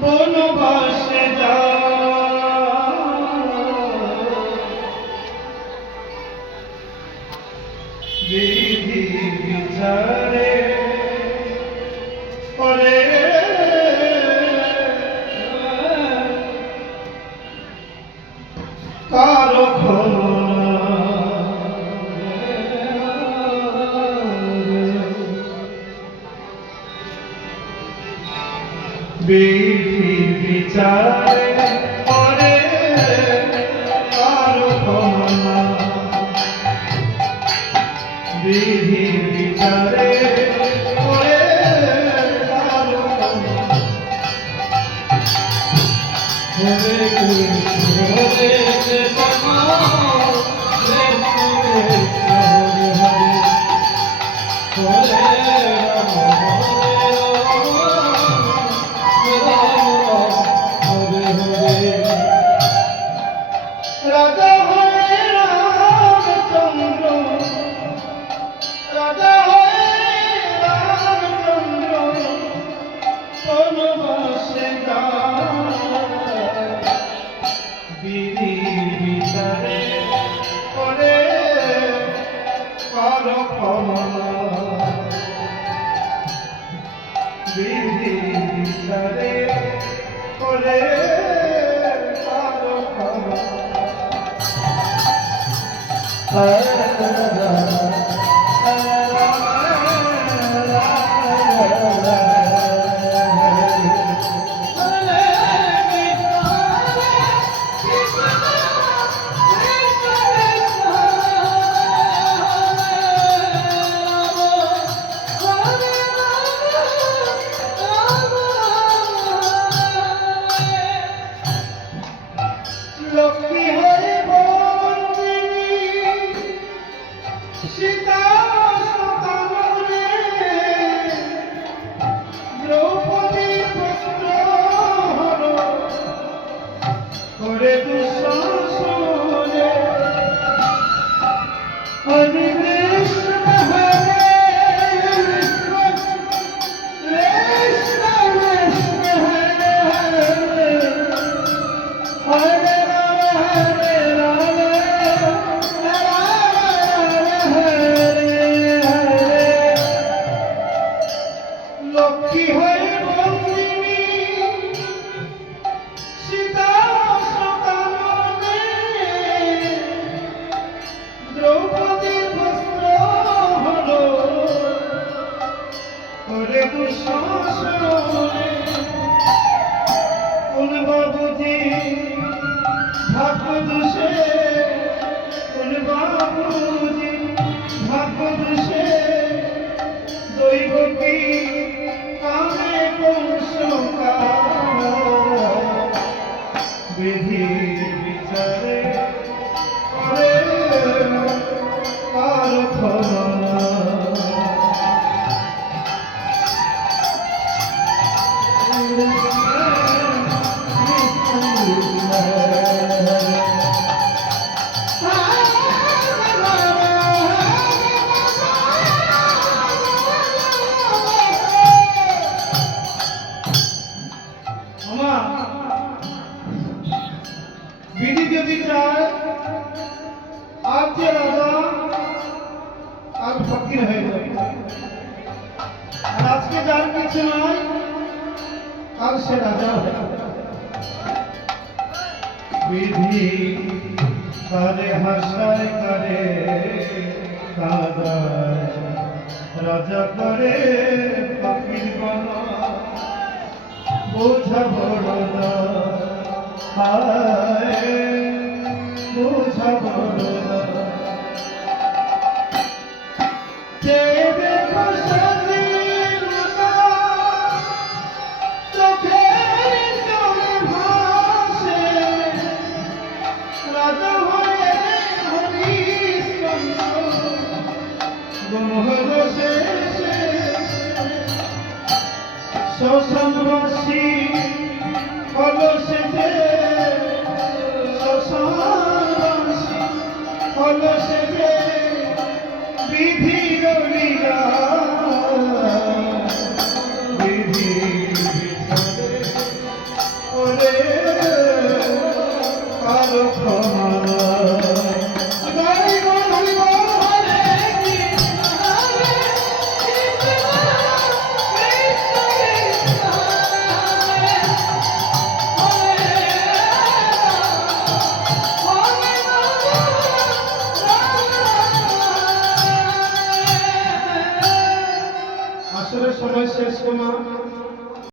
বনবাসে যায় বিধি বিচারে পরে কারো বিধি বিচারে পরে কারো ক্ষমা বিধি বিচারে পরে কারো ক্ষমা হরে কৃষ্ণ হরে কৃষ্ণ রাজা হয়ে রামচন্দ্র রাজা হয়ে রামচন্দ্র বনবাসে যায় বিধি বিচারে করে কারো ক্ষমা বিধি বিচারে করে কারো ক্ষমা লক্ষ্মী হয়ে বন্দিনী সীতা সকালে দ্রৌপদী বস্ত্র হর করে দুঃশাসনে হরে কৃষ্ণ হরে কৃষ্ণ কৃষ্ণ কৃষ্ণ হরে হরে লক্ষ্মী হয়ে বন্দিনী সীতা সকালে দ্রৌপদী বস্ত্র হল করে দুঃশাসনে কোন বাবুজি ভাগ্য দোষে কোন বাবুজি ভাগ্য দোষে দৈব কি কামে কংস বিধি বিচারে করে কার ক্ষমা বিধি যদি চায় আজ যে রাজা আর ফকির হয়ে যাবে আর আজকে যার কিছু নয় কাল সে রাজা হবে বিধি করে হাসায় করে কাঁদায় রাজা করে ফকির বানা বোঝা বড় না বোঝা বড় না চোখের জলে ভাসে রাজা হয়ে হরিশ্চন্দ্র শ্মশানবাসী